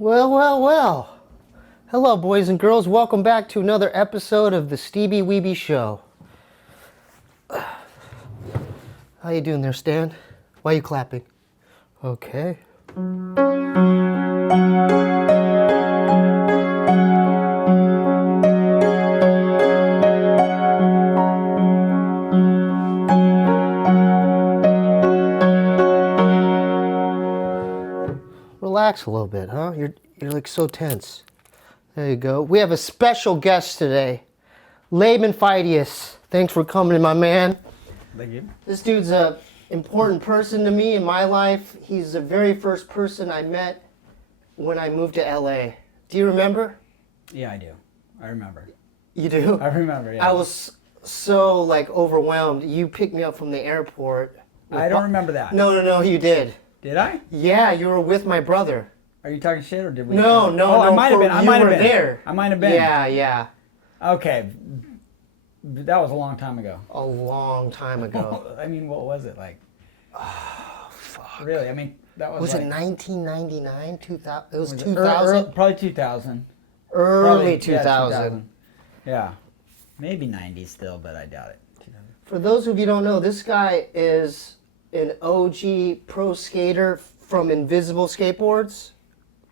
Well, well, well. Hello, boys and girls. Welcome back to another episode of the Steebee Weebee Show. How you doing there, Stan? Why are you clapping? Okay. Relax a little bit, huh? You're like so tense. There you go. We have a special guest today, Laban Pheidias. Thanks for coming, my man. Thank you. This dude's a important person to me in my life. He's the very first person I met when I moved to LA. Do you remember? Yeah, I do. I remember. You do? I remember, yeah. I was so overwhelmed. You picked me up from the airport. I don't remember that. No, you did. Did I? Yeah, you were with my brother. Are you talking shit or did we? No, I might have been. I might have been there. I might have been. Yeah. Okay. That was a long time ago. A long time ago. I mean, what was it like? Oh, fuck. Really? I mean, that was it 1999? 2000? It was 2000? Probably 2000. Early 2000. Yeah. Maybe 90 still, but I doubt it. For those of you who don't know, this guy is an OG pro skater from Invisible Skateboards,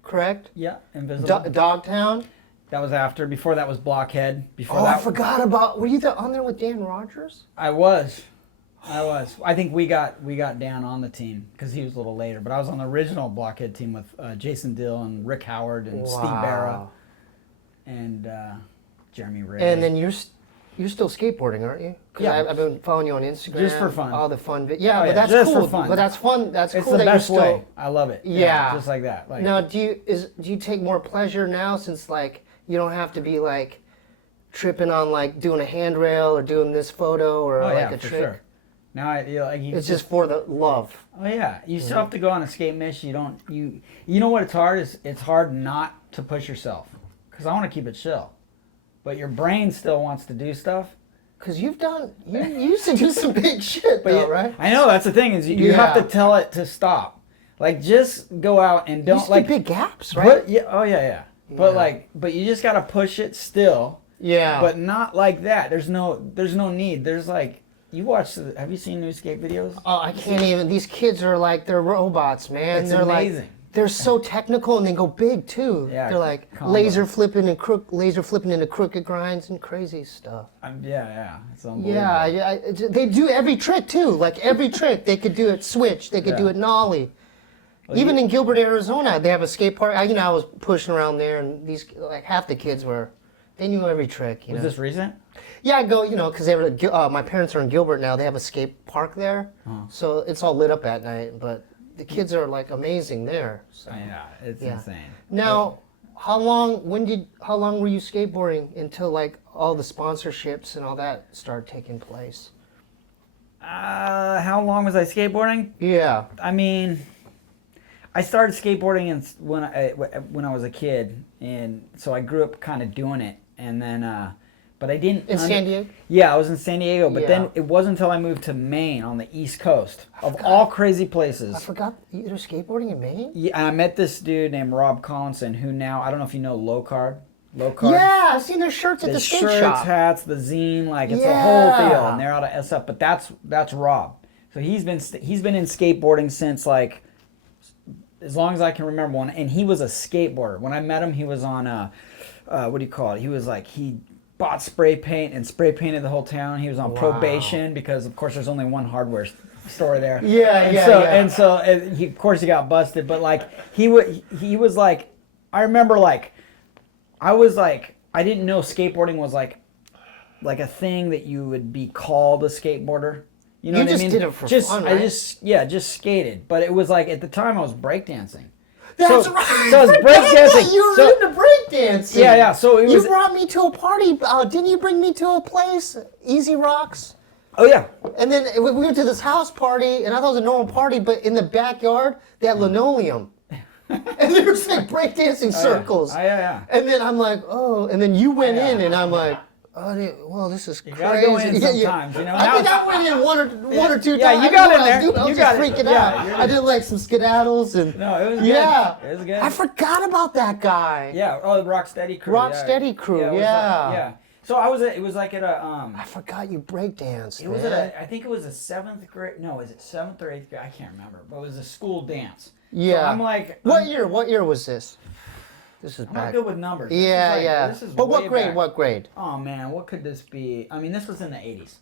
correct? Yeah, Invisible. Dogtown? That was after. Before that was Blockhead. Before I forgot about. Were you on there with Dan Rogers? I was. I think we got Dan on the team because he was a little later. But I was on the original Blockhead team with Jason Dill and Rick Howard and Steve Barra and Jeremy Ray. And then you're still skateboarding, aren't you? Yeah. I've been following you on Instagram. Just for fun. All the fun. But that's just cool. For fun. But that's fun. That's it's cool the that best you're still. way. I love it. Yeah. Just like that. Now, do you take more pleasure now since you don't have to be tripping on doing a handrail or doing this photo or a trick? Sure. Now it's just for the love. Oh yeah, you still have to go on a skate miss. You know what? It's hard. It's hard not to push yourself because I want to keep it chill, but your brain still wants to do stuff. Because you used to do some big shit, right? I know that's the thing is you have to tell it to stop. Just go out and don't big gaps, right? Yeah. But you just gotta push it still. Yeah. But not like that. There's no need. There's have you seen new skate videos? Oh, I can't even. These kids are they're robots, man. It's they're amazing. They're so technical and they go big too. Yeah. They're laser flipping into crooked grinds and crazy stuff. Yeah. It's unbelievable. Yeah, they do every trick too. Every trick, they could do it switch. They could do it nollie. Even in Gilbert, Arizona, they have a skate park. I was pushing around there, and these half the kids they knew every trick. Was this recent? Yeah, I go, because they were. My parents are in Gilbert now. They have a skate park there, so it's all lit up at night. But the kids are amazing there. So. Yeah, it's insane. Now, how long were you skateboarding until all the sponsorships and all that started taking place? How long was I skateboarding? Yeah. I mean, I started skateboarding when I was a kid, and so I grew up kind of doing it, and then. But I didn't. In San Diego? Yeah, I was in San Diego, but then it wasn't until I moved to Maine on the East Coast of all crazy places. I forgot you're skateboarding in Maine? Yeah, I met this dude named Rob Collinson, who now, I don't know if you know Low Card. Yeah, I've seen their shirts at the skate shop. The shirts, hats, the zine, it's a whole deal, and they're out of SF. But that's Rob. So he's been in skateboarding since as long as I can remember one, and he was a skateboarder. When I met him, he was on what do you call it? He was he bought spray paint and spray painted the whole town. He was on probation because, of course, there's only one hardware store there. And so of course he got busted. But he was I remember I didn't know skateboarding was like a thing that you would be called a skateboarder. You know what I mean? You just did it for fun, right? I just skated. But it was at the time I was breakdancing. That's right. So it's breakdancing. You were into breakdancing. Yeah. So you brought me to a party. Didn't you bring me to a place, Easy Rocks? Oh yeah. And then we went to this house party, and I thought it was a normal party, but in the backyard they had linoleum, and there was breakdancing circles. Yeah. And then I'm like, oh, and then you went in, and I'm like, well, this is You crazy. gotta go in sometimes, you know. I think I went in one or two Yeah, times. you got in I there. was, I was You just got it. freaking Yeah, out. I did like some skedaddles and. No, it was good. Yeah. It was good. I forgot about that guy. Yeah. Oh, the Rocksteady crew. Rocksteady crew. It was, Yeah. yeah. So it was like at a I forgot you breakdanced. It was I think it was a 7th grade. No, is it 7th or 8th grade? I can't remember. But it was a school dance. Yeah. So I'm like, What year was this? This is I'm back. not good with numbers. Yeah, this is yeah. This is But what way grade? back. What grade? Oh man, what could this be? I mean, this was in the 80s.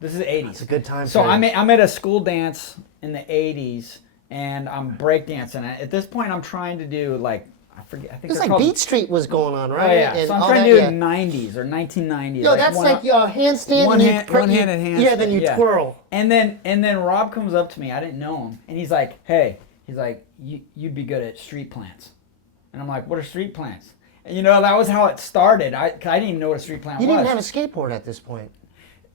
This is the 80s. It's a good time. So period. I'm at a school dance in the 80s, and I'm breakdancing. At this point, I'm trying to do like I forget. I think It's they're like called, Beat Street was going on, Oh right? yeah. And So I'm all trying that, to do yeah. 90s or 1990s. No, that's like your handstand. One and you hand, pr- one-handed you- handstand. Yeah, then you twirl. And then Rob comes up to me. I didn't know him, and he's like, "Hey," he's like, "You'd be good at street plants." And I'm like, "What are street plants?" And you know, that was how it started. I didn't even know what a street plant You was. didn't have a skateboard at this point.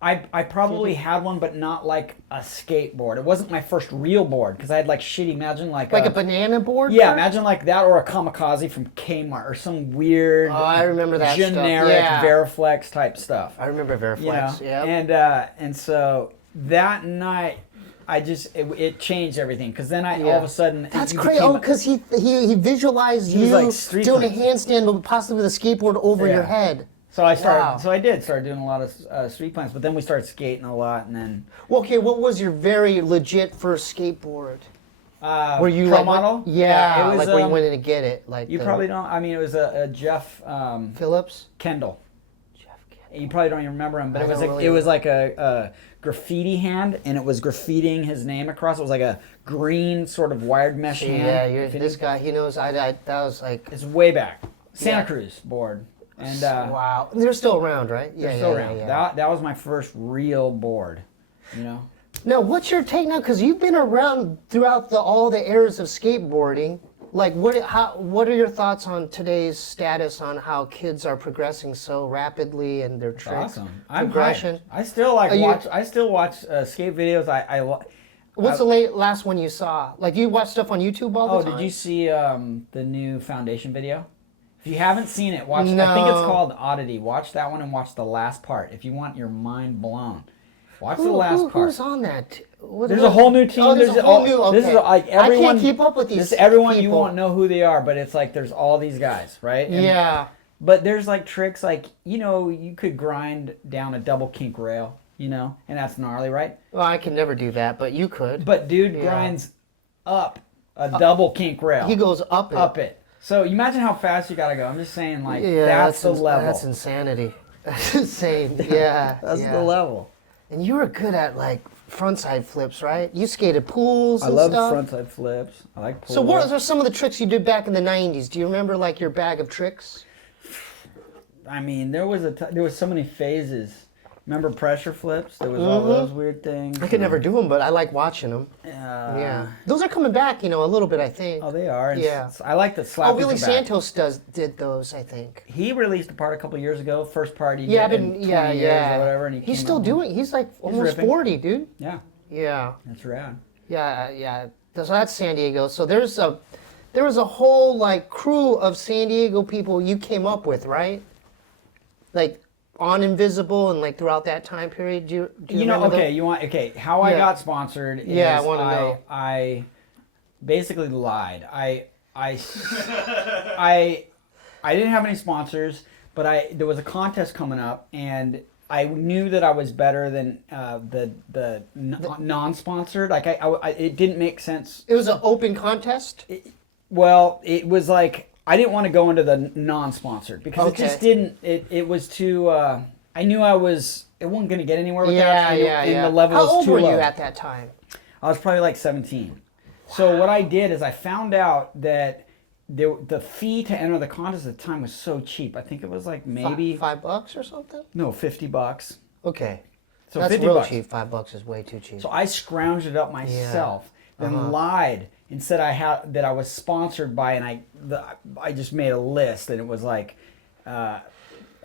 I probably had one, but not like a skateboard. It wasn't my first real board because I had like shitty. Imagine like Like a banana board? yeah, part? imagine like that or a kamikaze from Kmart or some weird. Oh, I remember that stuff. generic Yeah. Veriflex type stuff. I remember You know? Veriflex. Yeah. And so that night, I just it changed everything because then all Yeah. of a sudden That's you crazy. became- Oh, because he visualized He was you like street doing a plants. handstand, but possibly with a skateboard over Yeah. your head. So I started. Wow. So I did start doing a lot of street plants, but then we started skating a lot, and then Well, okay, what was your very legit first skateboard? Were you pro like model? Yeah, it was, like where you went in to get it, like You the probably don't. I mean, it was a Jeff Phillips. Kendall. Jeff Kendall. You probably don't even remember him, but I it was don't like really it was like a graffiti hand, and it was graffitiing his name across. It was like a green sort of wired mesh hand. Yeah, If this guy, he knows. That was like It's way back. Santa Yeah. Cruz board. And wow. They're still around, right? Yeah, they're still yeah, around. yeah. That was my first real board. You know. Now, what's your take now? Because you've been around throughout all the eras of skateboarding. Like, what are your thoughts on today's status on how kids are progressing so rapidly and their trick Awesome. I'm progression? hyped. I still like Are you- watch. I still watch skate videos. What's the last one you saw? Like, you watch stuff on YouTube all the time? Did you see the new Foundation video? If you haven't seen it, watch. I think it's No. called Oddity. Watch that one and watch the last part. If you want your mind blown, watch the last part. Who's on that? There's a whole new team. Oh, there's a whole new. Okay. This is like everyone. I can't keep up with these. This everyone you people. won't know who they are, but it's like there's all these guys, right? And- Yeah. But there's like tricks like you could grind down a double kink rail, and that's gnarly, right? Well, I can never do that, but you could. But dude Yeah. grinds up a double kink rail. He goes up it. Up it. So you imagine how fast you gotta go. I'm just saying, like Yeah, that's the level. That's insanity. That's insane. Yeah. That's yeah. the level. And you were good at like frontside flips, right? You skated pools I and love stuff. frontside flips. I like pull So what are some of the tricks you did back in the 90s? Do you remember like your bag of tricks? I mean, there was so many phases. Remember pressure flips? There was all those weird things. I could never do them, but I like watching them. Yeah. Those are coming back, a little bit, I think. Oh, they are. And Yeah. I like the slap. Oh, Willie Santos did those, I think. He released a part a couple years ago. First part he Yeah, did in 20 years or whatever. And He's still doing. He's like almost ripping. 40, dude. Yeah, Yeah. that's rad. Yeah. So that's San Diego. So there was a whole like crew of San Diego people you came up with, right? Like on Invisible and like throughout that time period. Do you remember Okay, how I Yeah. got sponsored is Yeah, I wanna know. I basically lied. I didn't have any sponsors, but there was a contest coming up, and I knew that I was better than the non-sponsored. Like it didn't make sense. It was an open contest. Well, it was like I didn't want to go into the non-sponsored because it just Okay. didn't. It was too. I knew it wasn't going to get anywhere with Yeah, that. yeah. And the level How was old too were low. you at that time? I was probably like 17. So what I did is I found out that the fee to enter the contest at the time was so cheap. I think it was like maybe $5 or something. no $50. Okay. So That's $50. real cheap. $5 is way too cheap. So I scrounged it up myself, then lied and said that I was sponsored by, and I just made a list, and it was like,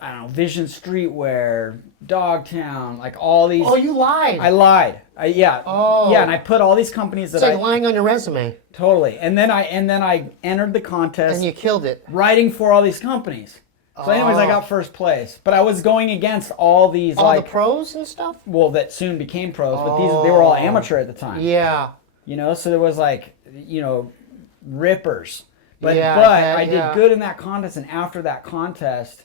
I don't know, Vision Streetwear, Dogtown, like all these. Oh, you lied. I lied. Yeah. Oh. Yeah, and I put all these companies It's that like lying on your resume, totally, and then I entered the contest, and you killed it. writing for all these companies. So anyways, I got first place. But I was going against all these all the pros and stuff? well, that soon became pros, but they were all amateur at the time. Yeah. You know, so there was like, you know, rippers. But Yeah, I did good in that contest, and after that contest,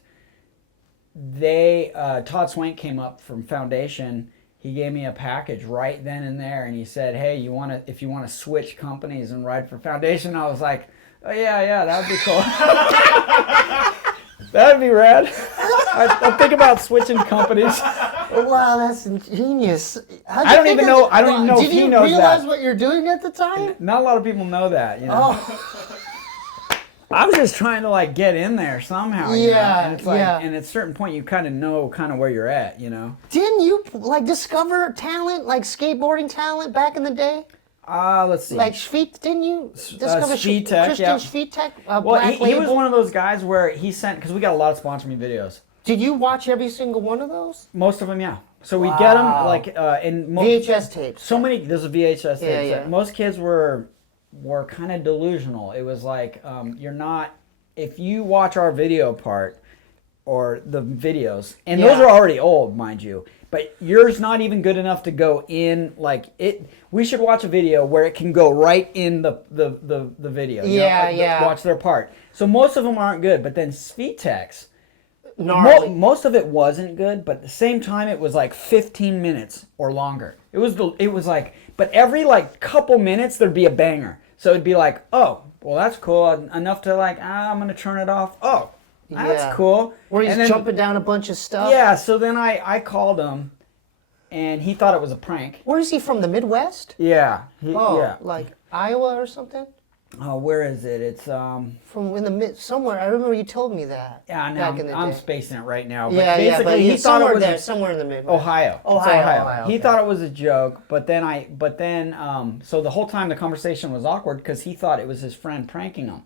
Todd Swank came up from Foundation. He gave me a package right then and there, and he said, "Hey, if you want to switch companies and ride for Foundation?" I was like, "Oh yeah, that would be cool." That'd be rad. I think about switching companies. Wow, that's ingenious. I don't even know if he knows that. Did you realize what you're doing at the time? Not a lot of people know that, you know. Oh. I was just trying to like get in there somehow. You know? And it's like, yeah. and at a certain point, you kind of know where you're at, you know. Didn't you like discover talent, like skateboarding talent, back in the day? Let's see. Like didn't you discover Svitek, Christian yeah. Svitek? Well, he was one of those guys where he sent, because we got a lot of sponsor me videos. Did you watch every single one of those? Most of them, yeah. So we get them like in VHS tapes. So many. There's a VHS tapes. Yeah. Most kids were kind of delusional. It was like you're not. If you watch our video part or the videos, and those are already old, mind you, but yours not even good enough to go in like it. We should watch a video where it can go right in the video. Watch their part. So most of them aren't good, but then Svitek's. Most of it wasn't good, but at the same time, it was like 15 minutes or longer. It was like, but every like couple minutes there'd be a banger. So it'd be like, oh, well that's cool enough to like, I'm gonna turn it off. Oh, that's cool. Where he's jumping down a bunch of stuff. Yeah. So then I called him, and he thought it was a prank. Where is he from? The Midwest? Yeah. Like Iowa or something? Oh, where is it? It's from in the mid somewhere. I remember you told me that. Yeah, now I'm spacing it right now. But basically, but he thought it was somewhere in the Midwest. Ohio. Ohio. He thought it was a joke, but then so the whole time the conversation was awkward because he thought it was his friend pranking him.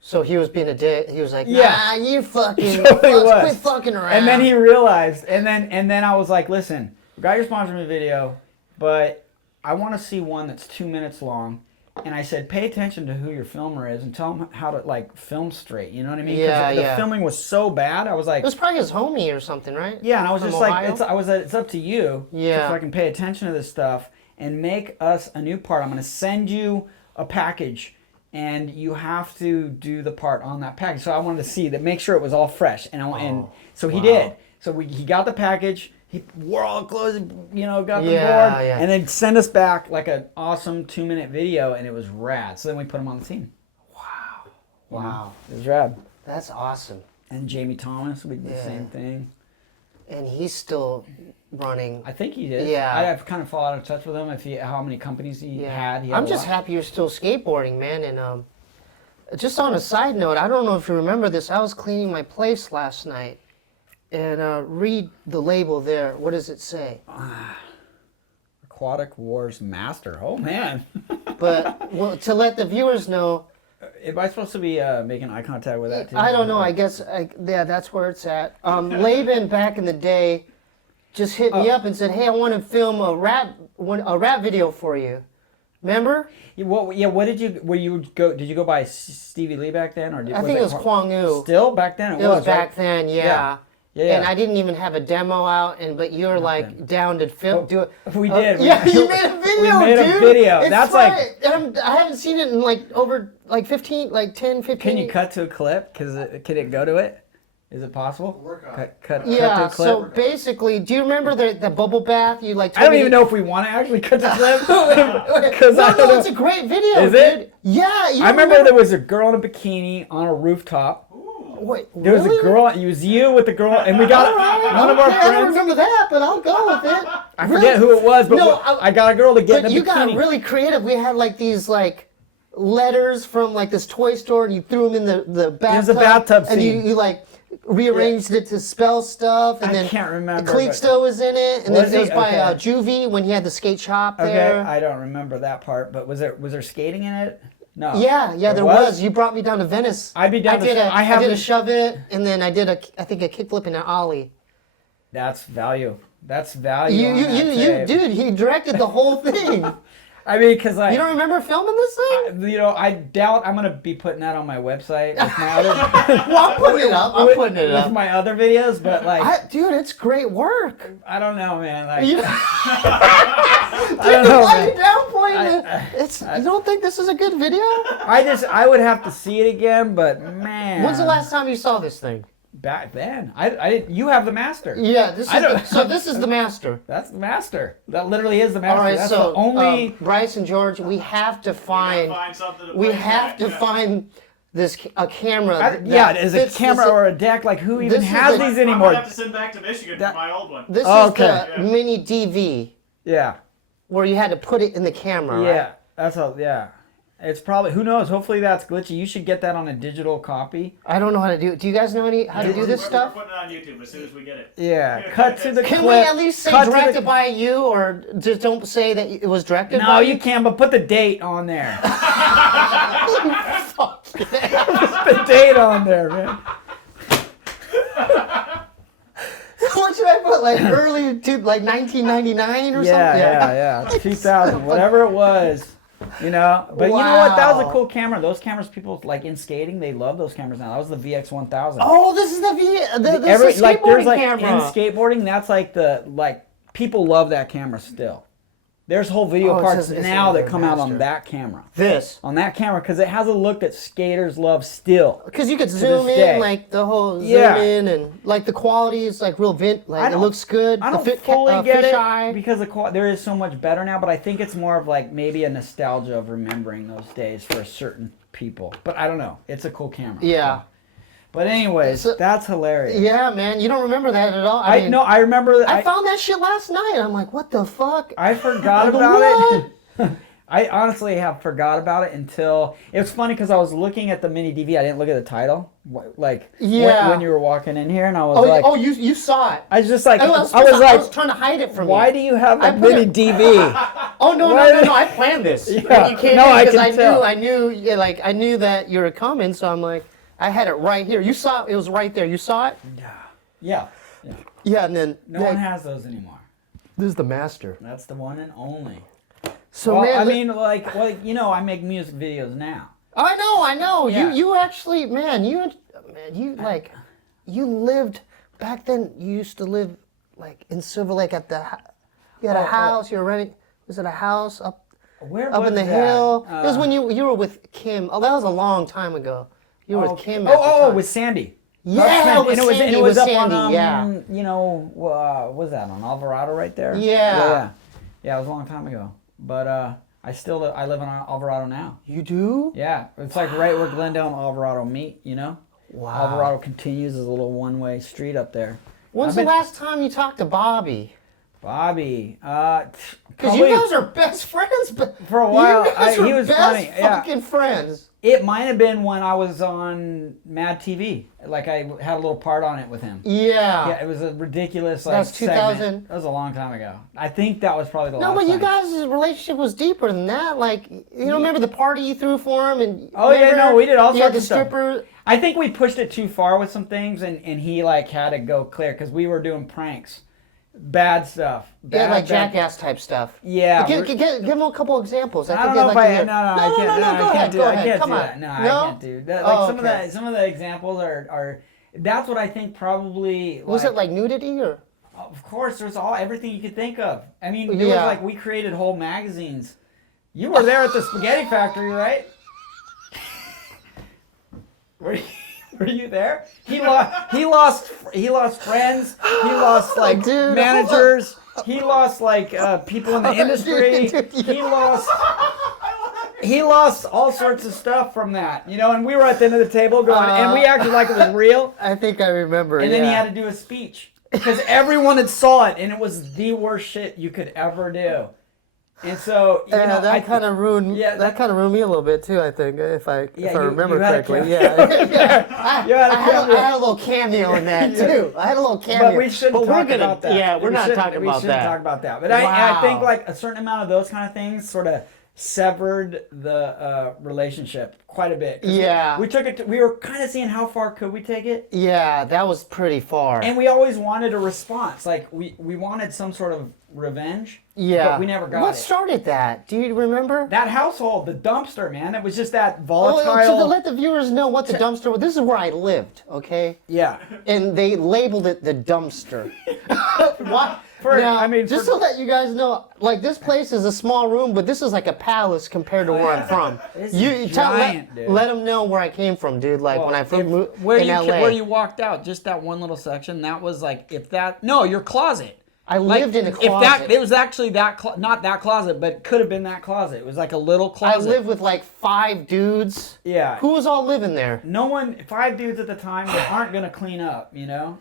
So he was being a dick. He was like, "Nah, you fucking quit fucking around." And then he realized, and then I was like, "Listen, we got your sponsor me video, but I want to see one that's 2 minutes long." And I said, pay attention to who your filmer is and tell him how to like film straight. You know what I mean? The filming was so bad. I was like, it was probably his homie or something, right? Yeah, and I was just Ohio? It's up to you. Yeah. So I can pay attention to this stuff and make us a new part. I'm going to send you a package, and you have to do the part on that package. So I wanted to see that, make sure it was all fresh, and so he did. So he got the package. He wore all the clothes, you know, got the board, and then sent us back like an awesome 2-minute video, and it was rad. So then we put him on the team. Wow. It was rad. That's awesome. And Jamie Thomas, we did the same thing. And he's still running. I think he did. Yeah. I've kind of fallen out of touch with him, how many companies he had. I'm just happy you're still skateboarding, man. And just on a side note, I don't know if you remember this. I was cleaning my place last night. And read the label there. What does it say? Aquatic Wars Master. Oh, man. But to let the viewers know. Am I supposed to be making eye contact with that, too? I don't know. I guess, that's where it's at. Laban, back in the day, just hit me up and said, hey, I want to film a rap video for you. Remember? What did you? Did you go by Steebee Lee back then, or I think it was Kwang U. Still back then, it was back right? then, yeah. And I didn't even have a demo out, but you're like down to film. Do it. We did. Yeah, you made a video, We made a video. It's That's fun. like I haven't seen it in like over like 10, 15. Can you cut to a clip? Can it go to it? Is it possible? Cut to a clip. So basically, do you remember the bubble bath? You like. I don't even know if we want to actually cut the clip. No, it's a great video. Is it? Dude. Yeah. I remember there was a girl in a bikini on a rooftop. Wait, there was a girl. It was you with the girl, and we got one of our friends. I don't remember that, but I'll go with it. I forget who it was, but I got a girl to get in a bikini. But you got really creative. We had like these like letters from like this toy store, and you threw them in the bathtub. There's a bathtub and scene. you like rearranged it to spell stuff, and then I can't remember. Cleeksto was in it, and then it was by Okay. Juvie when he had the skate shop Okay, there. I don't remember that part, but was there skating in it? No. Yeah, there was. You brought me down to Venice. I'd be down. I did a shove it, and then I did I think a kickflip and an ollie. That's value. That's value. You dude, he directed the whole thing. I mean, because You don't remember filming this thing? I doubt I'm gonna be putting that on my website with my other. Well, I'm putting it up. I'm putting it with up. my other videos, but like, Dude, it's great work. I don't know, man. Like, You, I don't know, why man. you downplaying it? You don't think this is a good video? I would have to see it again, but man. When's the last time you saw this thing? Back then, I didn't. You have the master. Yeah, so this is the the master. That's the master. That literally is the master. All right, That's so the only. Bryce and George, we have to find. We have to find a camera. Yeah, is a fits camera this- or a deck? Like who even this is has the- these I'm anymore? gonna have to send back to Michigan for my old one. This Okay. is the mini DV Yeah, where you had to put it in the camera. yeah. Right? That's all. Yeah, it's probably. Who knows? Hopefully that's glitchy. You should get that on a digital copy. I don't know how to do it. Do you guys know how to do this stuff? We're putting it on YouTube as soon as we get it. Yeah. Cut to the Can clip. we at least say cut to directed the- by you, or just don't say that it was directed No, by you can, but put the date on there. Fuck. Put the date on there, man. What should I put? Like early to like 1999 or something? Yeah. 2000, whatever it was. But you know what? That was a cool camera. Those cameras, people like in skating, they love those cameras now. That was the VX1000. Oh, this is the skateboarding like there's like camera. in skateboarding, that's like people love that camera still. There's whole video Oh, it parts says- it now says that come out master. on that camera. This. On that camera, because it has a look that skaters love still. Because you could zoom this in, day. like the whole zoom Yeah. in, and like the quality is like real like it don't- looks good. I the don't fully get it fisheye. because there is so much better now, but I think it's more of like maybe a nostalgia of remembering those days for certain people. But I don't know. It's a cool camera. Yeah. But anyways, So- that's hilarious. Yeah, man, you don't remember that at all. I remember. I found that shit last night. I'm like, what the fuck? I forgot Like, about it. I honestly have forgot about it until it was funny because I was looking at the mini DV. I didn't look at the title, like Yeah. when you were walking in here, and I was Oh, like, you saw it. I was just like, I was trying to hide it from you. why do you have I a put mini it- DV? Oh no, Why no, did- I planned this. Yeah. You came No, in I because can tell. I knew that you were coming, so I'm like, I had it right here. You saw it was right there. You saw it? Yeah. Yeah, and then No one has those anymore. this is the master. That's the one and only. So Well, man, I mean, I make music videos now. I know. Yeah. You actually, you lived back then. You used to live like in Silver Lake at you had a house. You were renting. Was it a house up Where up was in the that? hill? It was when you were with Kim. Oh, that was a long time ago. You were with Kim. At the Oh, time. with Sandy. Yeah, with and it was, Sandy, and it was with up Sandy, on, yeah. what was that, on Alvarado right there? Yeah. Yeah, it was a long time ago. But I live in Alvarado now. You do? Yeah, it's like right where Glendale and Alvarado meet, Wow. Alvarado continues as a little one-way street up there. When's the last time you talked to Bobby? Bobby, Because you guys are best friends, but For a while, you guys he are was best funny, yeah. fucking friends. It might have been when I was on Mad TV. Like I had a little part on it with him. Yeah. Yeah, it was a ridiculous That's 2000. segment. That was a long time ago. I think that was probably the No, last but you time. guys' relationship was deeper than that. Like, you don't remember the party you threw for him? And Oh, yeah, no, we did all you had sorts the of stuff. stripper. I think we pushed it too far with some things, and he like had to go clear because we were doing pranks, bad stuff. Yeah, Bad, like bad- jackass type stuff. Yeah, Give him a couple examples. I think don't they'd know if like to I hear. no I can't go I ahead, can't do go I ahead. can't Come do on. that. No, I No? can't do that. Oh, Like okay. some of the examples are that's what I think probably. Was it like nudity or? Of course, there's everything you could think of. I mean, there was Yeah. like we created whole magazines. You were there at the spaghetti factory, right? Were you there? He lost friends. He lost like Dude, managers. He lost like people in the industry. Dude, He lost all sorts of stuff from that, and we were at the end of the table going, and we acted like it was real. I think I remember. And then he had to do a speech because everyone had saw it, and it was the worst shit you could ever do. And so, that kind of ruined. Yeah, that kind of ruined me a little bit too. I think if I remember you had a correctly. cameo. Yeah. I had a little cameo in that too. I had a little cameo. But we shouldn't talk about that. Yeah, we're not talking We about shouldn't that. talk about that. But Wow. I think like a certain amount of those kind of things sort of severed the relationship quite a bit. 'Cause Yeah. we took it. We were kind of seeing how far could we take it. Yeah, that was pretty far. And we always wanted a response. Like we wanted some sort of revenge. Yeah. But we never got What it. started that? Do you remember? That household, the dumpster, man. It was just that Oh, volatile. to let the viewers know what the dumpster was. This is where I lived, okay? Yeah. And they labeled it the dumpster. Why? Just so that you guys know, like this place is a small room, but this is like a palace compared to where I'm from. It's let dude. them know where I came from, dude. Like when I first moved where in you LA. where you walked out, just that one little section. That was like your closet. I lived in a closet. It was actually not that closet, but it could have been that closet. It was like a little closet. I lived with like 5 dudes. Yeah. Who was all living there? No one, 5 dudes at the time that aren't gonna clean up, you know.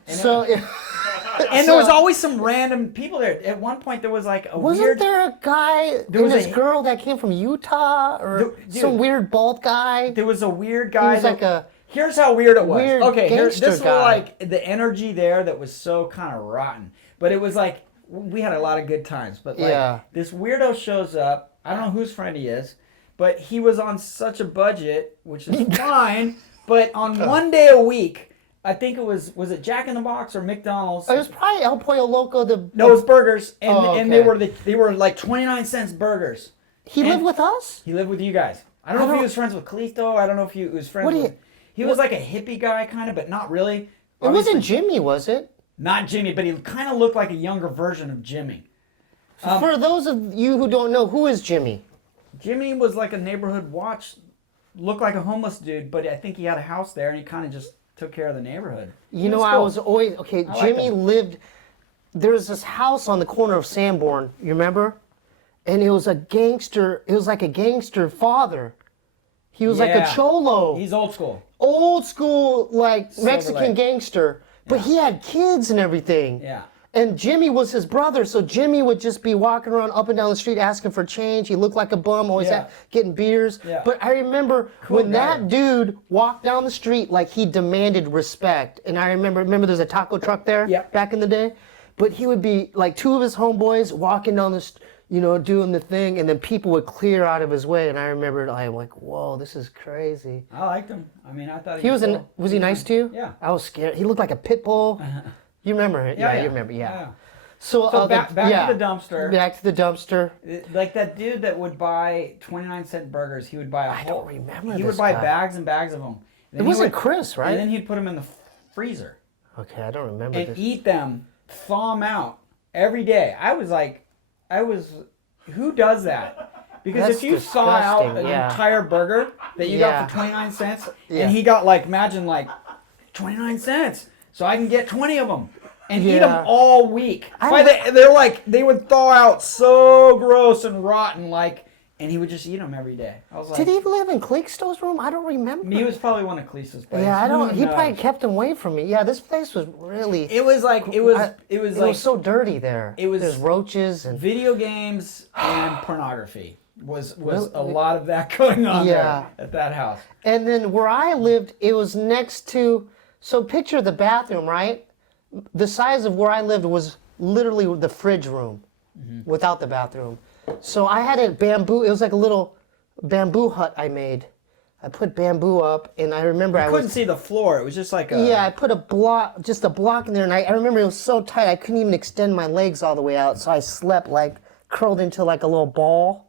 And there was always some random people there. At one point, there was like a Wasn't weird. there a guy There was this girl that came from Utah or some weird bald guy? There was a weird guy. He was like a Here's how weird it was. weird Okay, gangster this was guy. like the energy there that was so kind of rotten. But it was like we had a lot of good times. But like this weirdo shows up. I don't know whose friend he is, but he was on such a budget, which is fine. But on one day a week, I think it was it Jack in the Box or McDonald's? It was probably El Pollo Loco. No, it was burgers, and okay. they were like 29-cent burgers. He lived with us? He lived with you guys. I don't know if he was friends with Callisto. I don't know if he was friends with. He was like a hippie guy, kind of, but not really. It wasn't Jimmy, was it? Not Jimmy, but he kind of looked like a younger version of Jimmy. For those of you who don't know, who is Jimmy? Jimmy was like a neighborhood watch, looked like a homeless dude, but I think he had a house there, and he kind of just took care of the neighborhood. You know, I was always Jimmy him. lived. There was this house on the corner of Sanborn. You remember? And it was a gangster. It was like a gangster father. He was like a cholo. He's old school. Old school, like Silver Mexican Lake. gangster. But he had kids and everything. Yeah. And Jimmy was his brother, so Jimmy would just be walking around up and down the street asking for change. He looked like a bum, always getting beers. Yeah. But I remember when that dude walked down the street, like he demanded respect. And I remember there's a taco truck there back in the day. But he would be like 2 of his homeboys walking down the doing the thing, and then people would clear out of his way. And I remember, I'm like, whoa, this is crazy. I liked him. I mean, I thought He was cool. Was he nice to you? Yeah. I was scared. He looked like a pit bull. You remember it? Yeah, you remember. Yeah. So back to the dumpster. Back to the dumpster. Like that dude that would buy 29-cent burgers, he would buy I don't remember He this would buy guy. bags and bags of them. It wasn't Chris, right? And then he'd put them in the freezer. Okay, I don't remember And this. eat them, thaw them out every day. Who does that? Because That's if you thaw out an disgusting, entire burger that you got for 29 cents, Yeah. and he got imagine 29 cents, so I can get 20 of them. And eat them all week. They would thaw out so gross and rotten, and he would just eat them every day. I was like, Did he live in Calixto's room? I don't remember. He was probably one of Cleese's places. Yeah, I don't. Who He knows? probably kept him away from me. Yeah, this place was really. It was so dirty there. There's roaches and video games and pornography was a lot of that going on there at that house. And then where I lived, it was next to. So picture the bathroom, right? The size of where I lived was literally the fridge room, without the bathroom. So I had a bamboo. It was like a little bamboo hut I made. I put bamboo up, and I remember I couldn't see the floor. It was just like a... Yeah, I put just a block in there, and I remember it was so tight I couldn't even extend my legs all the way out. So I slept curled into like a little ball.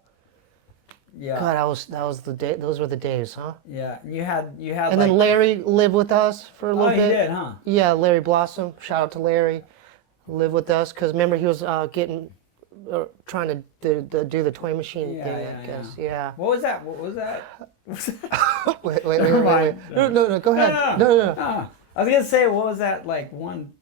Yeah. God, that was the day. Those were the days, huh? Yeah, you had. And then Larry lived with us for a little bit. Oh, he did, huh? Yeah, Larry Blossom. Shout out to Larry. Lived with us because remember he was trying to do the toy machine thing. I guess. Yeah. What was that? Wait. Never mind. No. Go ahead. No. I was gonna say, what was that one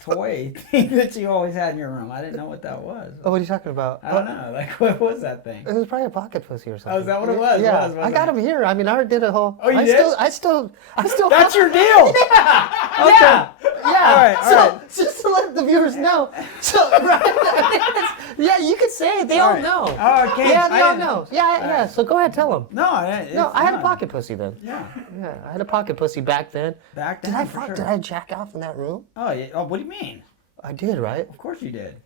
toy thing that you always had in your room? I didn't know what that was. Oh, what are you talking about? I don't know. What was that thing? It was probably a pocket pussy or something. Oh, is that what it was? Yeah, It was, I got him here. I mean, I already did a whole. Oh, you did? I still. That's your deal. Yeah. Okay. Yeah. All right. Just to let the viewers know. So, right. Yeah, you could say it. They all know. Oh, okay. Yeah, they all know. Yeah. So go ahead, tell them. No, I had a pocket pussy then. Yeah. Yeah, I had a pocket pussy back then. Back then, Did I jack off in that room? Oh, yeah. Oh, what do you mean? I did, right? Of course you did.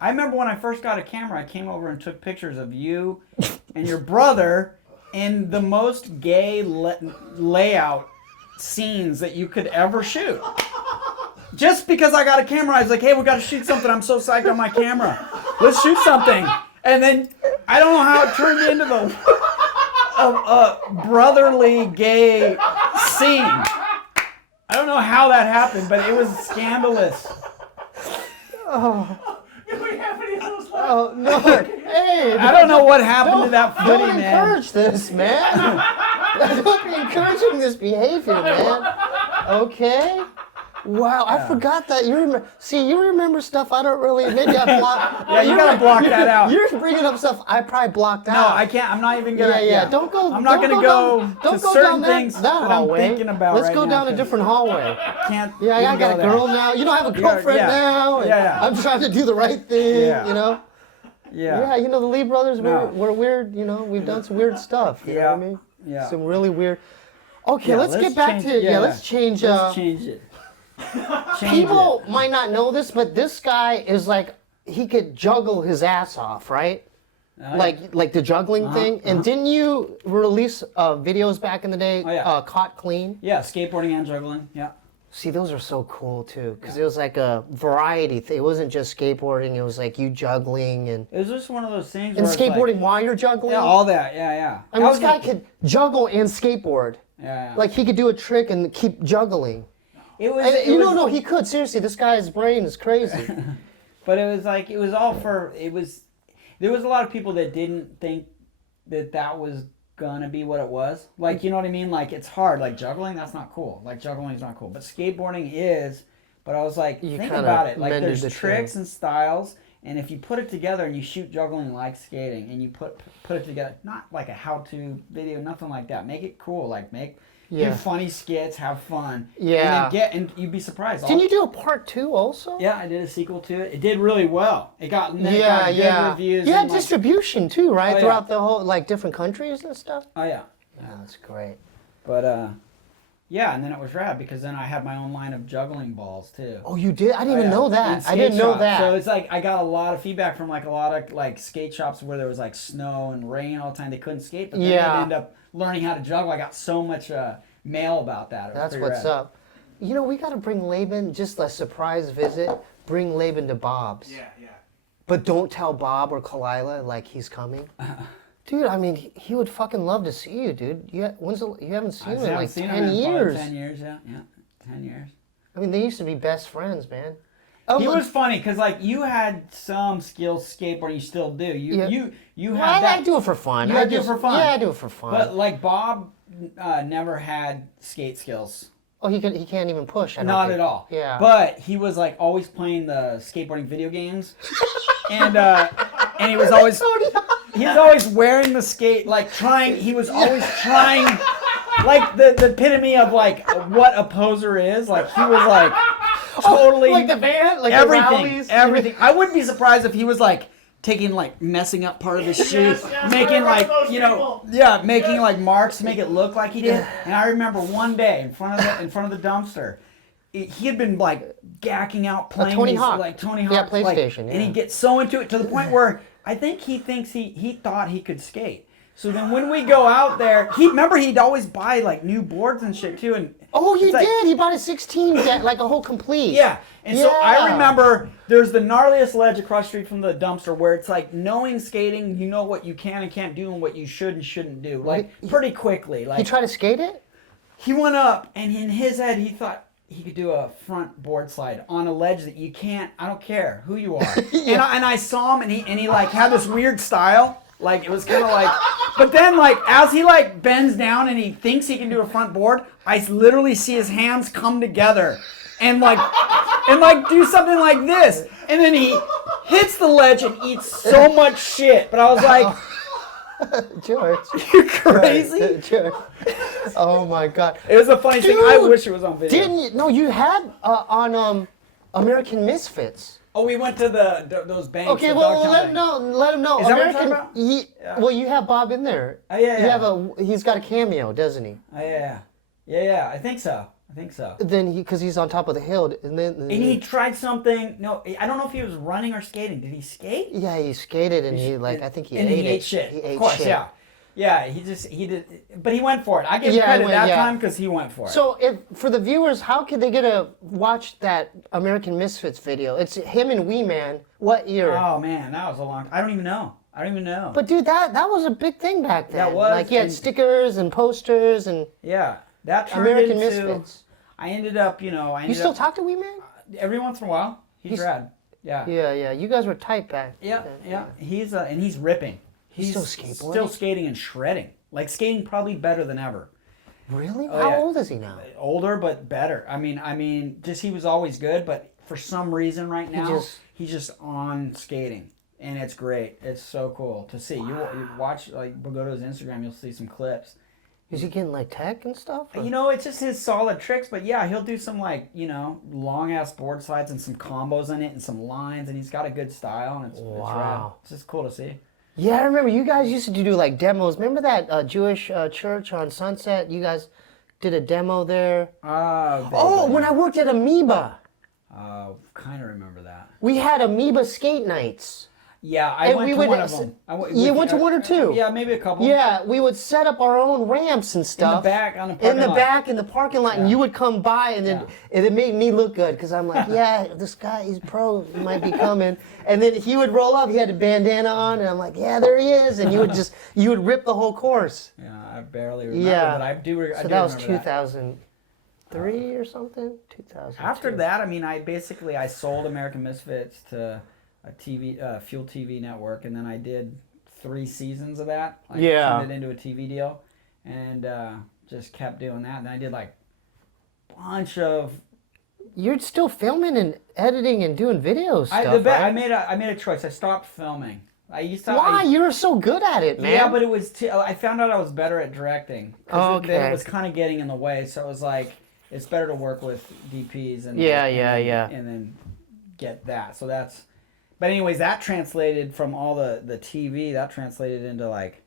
I remember when I first got a camera, I came over and took pictures of you and your brother in the most gay layout scenes that you could ever shoot. just because I got a camera, I was like, hey, we got to shoot something. I'm so psyched on my camera. Let's shoot something. And then I don't know how it turned into a brotherly gay scene. I don't know how that happened, but it was scandalous. Do we have any of those left? Oh no! Hey, I don't know what happened to that footy, don't man. encourage this, man. Don't be encouraging this behavior, man. Okay. Wow, I forgot that. You remember? See, you remember stuff I don't really. Maybe I blocked. Yeah, you gotta block that out. You're bringing up stuff I probably blocked No, out. I can't. I'm not even gonna. Yeah. Don't go. I'm not don't gonna go to certain things that that I'm hallway. thinking about Let's right go now, down a 'cause different hallway. Can't. Yeah, I even got a go girl there. now. You know, I have a girlfriend yeah. now. And Yeah. I'm trying to do the right thing. Yeah. You know. Yeah. Yeah, you know the Lee brothers. No. We're weird. You know, we've done some weird stuff. You know what I mean? Yeah. Some really weird. Okay, Yeah, let's get back change- to let's change. Let's change it. Change People it. might not know this, but this guy is like he could juggle his ass off, right? Oh, Like the juggling thing. And didn't you release videos back in the day? Oh, yeah. Caught clean. Yeah, skateboarding and juggling. Yeah. See, those are so cool too, because it was like a variety thing. It wasn't just skateboarding. It was like you juggling and It was just one of those things. and where it's like- skateboarding while you're juggling. yeah, all that. Yeah. I mean, this was guy like- could juggle and skateboard. Yeah. Like he could do a trick and keep juggling. it was. And, It you was, know, he could. Seriously, this guy's brain is crazy. But it was like it was all for. It was. There was a lot of people that didn't think that was gonna be what it was. Like, you know what I mean? Like, it's hard. Like juggling, that's not cool. Like juggling is not cool. But skateboarding is. But I was like, You think kinda about it. Like, mended there's the tricks trail. and styles, and if you put it together and you shoot juggling like skating, and you put it together, not like a how-to video, nothing like that. Make it cool. Like do funny skits, have fun. Yeah. And you'd be surprised. Didn't you do a part 2 also? Yeah, I did a sequel to it. It did really well. It got good reviews. You had and, like- distribution too, right? Oh, yeah. Throughout the whole, like different countries and stuff. Oh yeah. Yeah, that's great. But yeah, and then it was rad because then I had my own line of juggling balls too. Oh, you did? I didn't even Yeah. know In that. I skate didn't know shops. that. So it's like I got a lot of feedback from like a lot of like skate shops where there was like snow and rain all the time. They couldn't skate, but then Yeah. they'd end up learning how to juggle. I got so much mail about that. It was That's pretty what's rad. up. You know, we got to bring Laban, just a surprise visit. Bring Laban to Bob's. Yeah. But don't tell Bob or Kalila like he's coming. Dude, I mean, he would fucking love to see you, dude. You haven't seen him in like 10 in probably years. 10 years, yeah. 10 years. I mean, they used to be best friends, man. He was funny because like you had some skills skateboarding, you still do. You Yeah. you Well, had that. I do it for fun. You do it for fun. Yeah, I do it for fun. But like Bob never had skate skills. Oh, he can't even push. I don't Not think. at all. Yeah. But he was like always playing the skateboarding video games, and he was always wearing the skate like trying. He was always trying, like the epitome of like what a poser is. Like he was like totally like the band, like the everything, rallies. everything. I wouldn't be surprised if he was like taking like messing up part of his shoe, Yes, making I like remember those you know, people. yeah, making like marks to make it look like he did. And I remember one day in front of the dumpster, he had been like gacking out playing Tony these, Hawk. like Tony Hawk, Yeah, like, PlayStation, and yeah. he gets so into it to the point where I think he thinks he thought he could skate. So then when we go out there, he'd always buy like new boards and shit too, and Oh, you it's like- did. He bought a 16 deck, like a whole complete. yeah. And so I Yeah. remember there's the gnarliest ledge across the street from the dumpster where it's like knowing skating, you know what you can and can't do and what you should and shouldn't do. Like pretty quickly. Like He tried to skate it? he went up and in his head he thought he could do a front board slide on a ledge that you can't, I don't care who you are. And I saw him and he like had this weird style. Like it was kind of like, but then like as he like bends down and he thinks he can do a front board, I literally see his hands come together and like do something like this, and then he hits the ledge and eats so much shit. But I was like, George. you crazy? George. Oh my God. It was a funny thing. I Dude, wish it was on video. Didn't you? No, you had on American Misfits. Oh, we went to those banks. Okay, the well, Dogtown let him bank. know. Let him know. Is that what you're American. talking about? Well, you have Bob in there. Oh, yeah, You yeah. have he's got a cameo, doesn't he? Oh, yeah. I think so. Then because he's on top of the hill, and then And he tried something. No, I don't know if he was running or skating. Did he skate? yeah, he skated and he like I think he and ate he it. ate shit. He ate of course, shit. yeah. Yeah, he did, but he went for it. I give Yeah, credit that yeah. time because he went for it. So, if for the viewers, how could they get to watch that American Misfits video? It's him and Wee Man. What year? Oh man, that was a long. I don't even know. But dude, that was a big thing back then. That was, like you had and- stickers and posters and Yeah, that turned American into. Misfits. I ended up, You still talk to Wee Man? every once in a while. He's rad. Yeah. Yeah. You guys were tight back. Yeah, then. yeah. He's and he's ripping. He's still skateboarding? Still skating and shredding. Like skating probably better than ever. Really? Oh, How yeah. old is he now? Older but better. I mean, just he was always good, but for some reason right now he's just on skating, and it's great. It's so cool to see. You watch, like, we'll go to his Instagram. You'll see some clips. Is he getting like tech and stuff? or- It's just his solid tricks, but yeah, he'll do some long ass board slides and some combos in it and some lines, and he's got a good style, and it's rad. Wow. It's just cool to see. Yeah, I remember you guys used to do like demos. Remember that Jewish church on Sunset? You guys did a demo there. Oh, when I worked at Amoeba, Kind of remember that. we had Amoeba skate nights. Yeah, I And went we to would- one of them. You went to one or two? Yeah, maybe a couple. Yeah, we would set up our own ramps and In the stuff. back on the parking In the lot. back in the parking lot, and you would come by, and then and it made me look good because I'm like, yeah, this guy, he's pro, he might be coming. And then he would roll up, he had a bandana on, and I'm like, yeah, there he is, and you would rip the whole course. Yeah, I barely remember, Yeah. but I do. So that was 2003 or something. 2000. After that, I sold American Misfits to a TV, Fuel TV network, and then I did 3 seasons of that. I turned it into a TV deal, and just kept doing that. And then I did like a bunch of. You're still filming and editing and doing videos stuff, right? I made a choice. I stopped filming. I used to. Why? You were so good at it, man. Yeah, but it was. I found out I was better at directing. Okay. It was kind of getting in the way, so it was like it's better to work with DPs and Yeah. and then get that. So that's. But anyways, that translated from all the TV. That translated into like,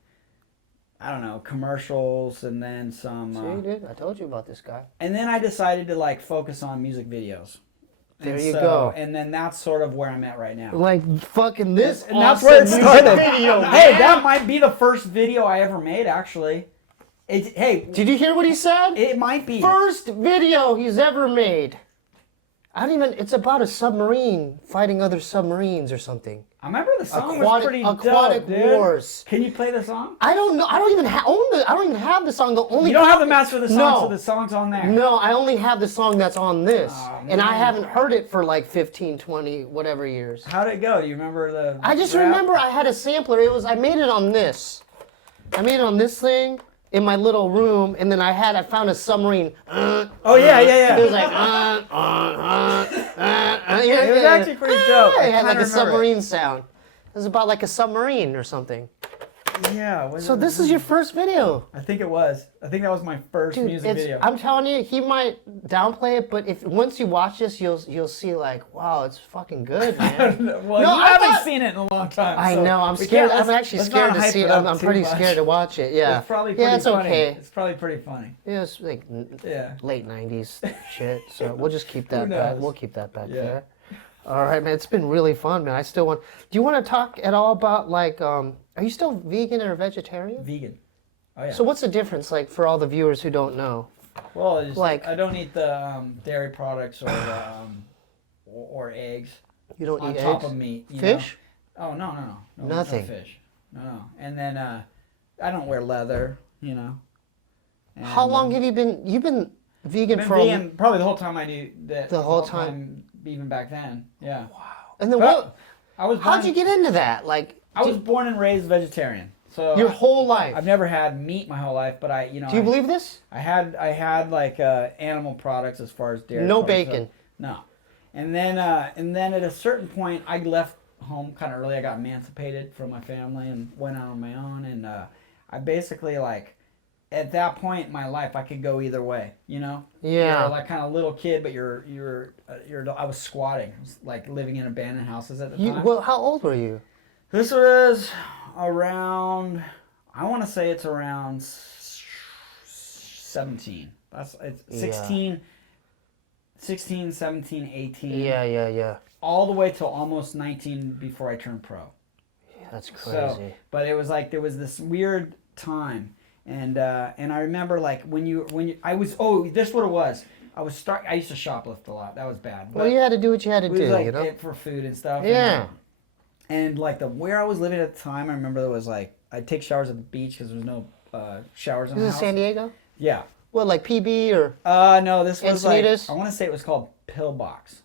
I don't know, commercials, and then some. See, you did. I told you about this guy. And then I decided to like focus on music videos. There you go. And then that's sort of where I'm at right now. Like fucking this, And that's awesome where it music started. video, Hey, man. that might be the first video I ever made, actually. Did you hear what he said? It might be. First video he's ever made. I don't even. It's about a submarine fighting other submarines or something. I remember the song was pretty Aquatic dope, dude. Wars. Can you play the song? I don't know. I don't even own the. I don't even have the song. The only. You don't have the master of the song, No. so the song's on there. No, I only have the song that's on this, Oh, and I man. haven't heard it for like 15, 20, whatever years. How'd it go? You remember the I just rap? remember I had a sampler. I made it on this. I made it on this thing in my little room, and then I found a submarine. Oh, yeah. It was like, It was actually pretty dope. I It had like kinda a remember submarine sound. It was about like a submarine or something. it. Yeah. So this is your first video. I think it was. I think that was my first Dude, music video. I'm telling you, he might downplay it, but if once you watch this, you'll see like, wow, it's fucking good, man. Well, No, you I haven't thought- seen it in a long time. I so know. I'm we scared. can't- I'm actually let's scared not to hype see it it. up I'm too pretty much. scared to watch it. Yeah. It's probably pretty yeah, it's funny. okay. It's probably pretty funny. Yeah, it's like Yeah. late '90s shit. So we'll just keep that back. knows? We'll keep that back Yeah. there. All right, man. It's been really fun, man. I still want. Do you want to talk at all about like? Are you still vegan or vegetarian? Vegan. Oh yeah. So what's the difference, like, for all the viewers who don't know? Well, it's Like- I don't eat the dairy products or eggs You don't on eat top eggs? of meat. You Fish? Know? Oh no. Nothing. No fish. No. And then I don't wear leather. And, How long have you been? You've been vegan been for vegan probably the whole time I do that. The whole time? even back then. Yeah. And then But what? I was. How'd born- you get into that? Like, I was born and raised vegetarian. So your whole life? I've never had meat my whole life, but Do you believe this? I had like animal products as far as dairy. No products. bacon. No. And then at a certain point, I left home kind of early. I got emancipated from my family and went out on my own. And I basically like, at that point in my life, I could go either way. Yeah. You're like kind of little kid, but I was squatting, like living in abandoned houses at the time. Well, how old were you? This was around, I want to say it's around 17. It's 16, 17, 18. Yeah. All the way till almost 19 before I turned pro. Yeah, that's crazy. So, but it was like there was this weird time, and I remember like when you this is what it was. I used to shoplift a lot. That was bad. Well, you had to do what you had to It was do, like you know? it for food and stuff. Yeah. And like where I was living at the time, I remember there was like I'd take showers at the beach because there was no showers in the Is it house. San Diego? Yeah. What, like PB or No, this was Encinitas? like I want to say it was called Pillbox.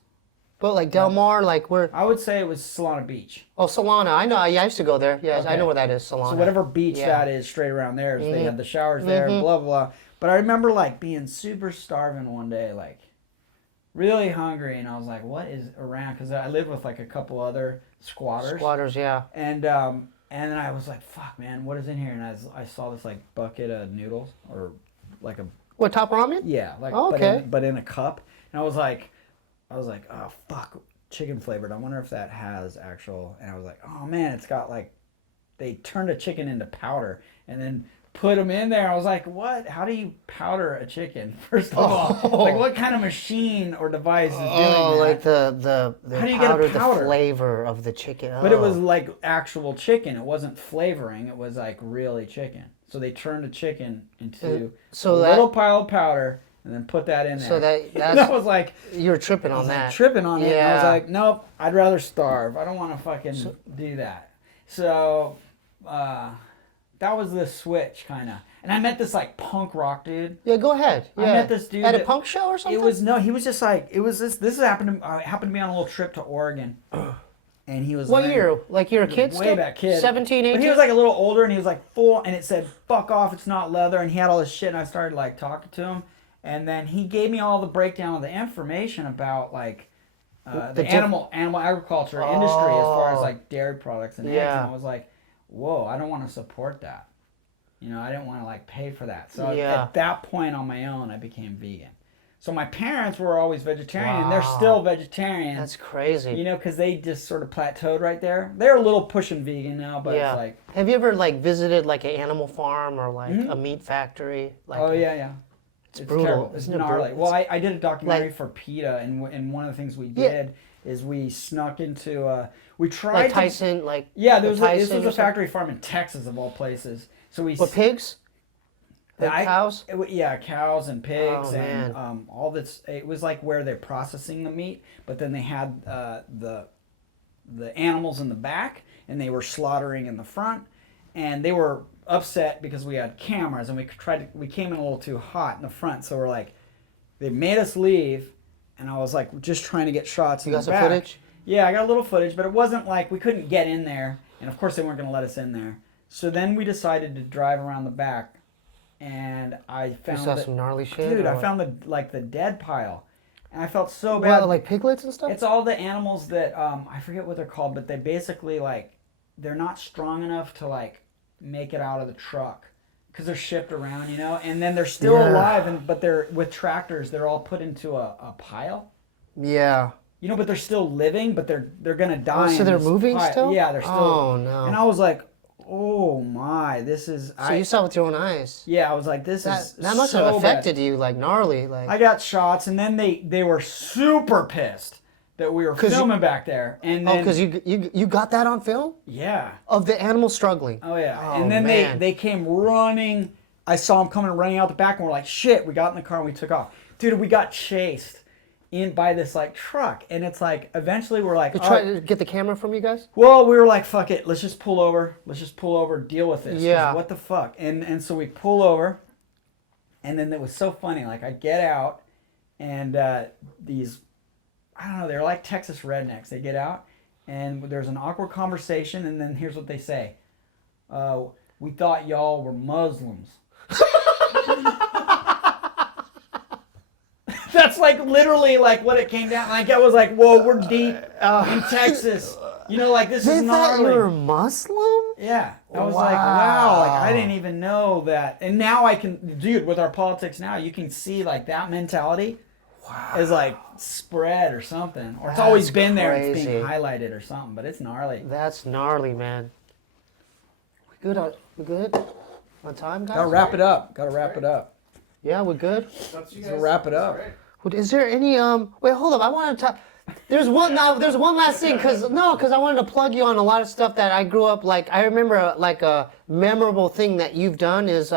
but like Del Mar, like where? I would say it was Solana Beach. Oh, Solana. I know. Yeah, I used to go there. Yeah, I Okay. know where that is. Solana. So whatever beach Yeah. that is, straight around there, they had the showers there, blah blah blah. But I remember like being super starving one day, like really hungry, and I was like, "What is around?" Because I lived with like a couple other squatters. Squatters, yeah. And then I was like, "Fuck, man, what is in here?" And I saw this like bucket of noodles or like a What, Top Ramen? yeah, like Oh, okay. but in a cup. And I was like, oh fuck, chicken flavored. I wonder if that has actual. And I was like, oh man, it's got like, they turned a chicken into powder and then put them in there. I was like, what? How do you powder a chicken? First of all, like what kind of machine or device is doing that? Like the How do you get a powder, powder? the flavor of the chicken. But it was like actual chicken. It wasn't flavoring. It was like really chicken. So they turned a chicken into so a that- little pile of powder and then put that in there. So that's and I was like, you're tripping on that. tripping on it. And I was Yeah. like, nope, I'd rather starve. I don't want to fucking do that. So that was the switch, kind of. And I met this like punk rock dude. Yeah, go ahead. Yeah. I met this dude at a that- punk show or something. It was no, he was just like it was this. This happened to me on a little trip to Oregon, and he was What like, year? Like you're a kid way still? back kid. 17, 18? But he was like a little older, and he was like full, and it said "fuck off," it's not leather, and he had all this shit, and I started like talking to him, and then he gave me all the breakdown of the information about like the animal agriculture industry as far as like dairy products and eggs, Yeah. and I was like, whoa, I don't want to support that. You know, I didn't want to like pay for that. So Yeah. at that point on my own, I became vegan. So my parents were always vegetarian, and they're Wow. still vegetarian. That's crazy. You know, because they just sort of plateaued right there. They're a little pushing vegan now, but yeah. it's like, Have you ever like visited like an animal farm or like a meat factory? Like oh yeah. It's brutal. Terrible. It's Isn't it gnarly. brutal? Well, I did a documentary Like- for PETA, and one of the things we Yeah. did is we snuck into we tried like to, Tyson, like yeah, the this Tyson was or a something? factory farm in Texas of all places. So we What, pigs? Like cows? Yeah, cows and pigs Oh, and man. all this. It was like where they're processing the meat, but then they had the animals in the back, and they were slaughtering in the front, and they were upset because we had cameras and we came in a little too hot in the front, so we're like, they made us leave, and I was like just trying to get shots in You the got some back. footage? Yeah, I got a little footage, but it wasn't like we couldn't get in there, and of course they weren't going to let us in there. So then we decided to drive around the back, and I You found saw that, some gnarly shit? dude, or I what? found the dead pile, and I felt so bad. What, like piglets and stuff? It's all the animals that I forget what they're called, but they basically like they're not strong enough to like make it out of the truck because they're shipped around, you know, and then they're still Yeah. alive, but they're with tractors. They're all put into a pile. Yeah. You know, but they're still living, but they're gonna die. Oh, so in they're this moving pile. still? Yeah, they're still. Oh, no. And I was like, oh my, this is. So you saw with your own eyes. Yeah, I was like, this is That must so have bad. affected you like gnarly. Like I got shots, and then they were super pissed that we were 'Cause you- filming back there, and oh, then because you got that on film yeah. of the animal struggling. Oh yeah, Oh, and then man. they came running. I saw them coming running out the back, and we're like, shit. We got in the car and we took off, dude. We got chased in by this like truck, and it's like eventually we're like, They all tried right. to get the camera from you guys. Well, we were like, fuck it, let's just pull over, deal with this. 'Cause Yeah. what the fuck, and so we pull over, and then it was so funny. Like I get out, and these, I don't know, they're like Texas rednecks. They get out, and there's an awkward conversation, and then here's what they say. We thought y'all were Muslims. That's like literally like what it came down. Like I was like, whoa, we're deep in Texas. You know, like this They is thought you gnarly. were Muslim. Yeah. I was like, wow, like I Wow. didn't even know that. And now I can, dude, with our politics now, you can see like that mentality is like spread or something. Or it's always That's been there. It's being crazy. highlighted or something, but it's gnarly. That's gnarly, man. We good on time, guys? Gotta wrap it up. Yeah, we're good. That's you So guys. wrap it up. That's right. Is there any Wait, hold up. I want to talk. There's one last thing, because I wanted to plug you on a lot of stuff that I grew up, like, I remember, like, a memorable thing that you've done is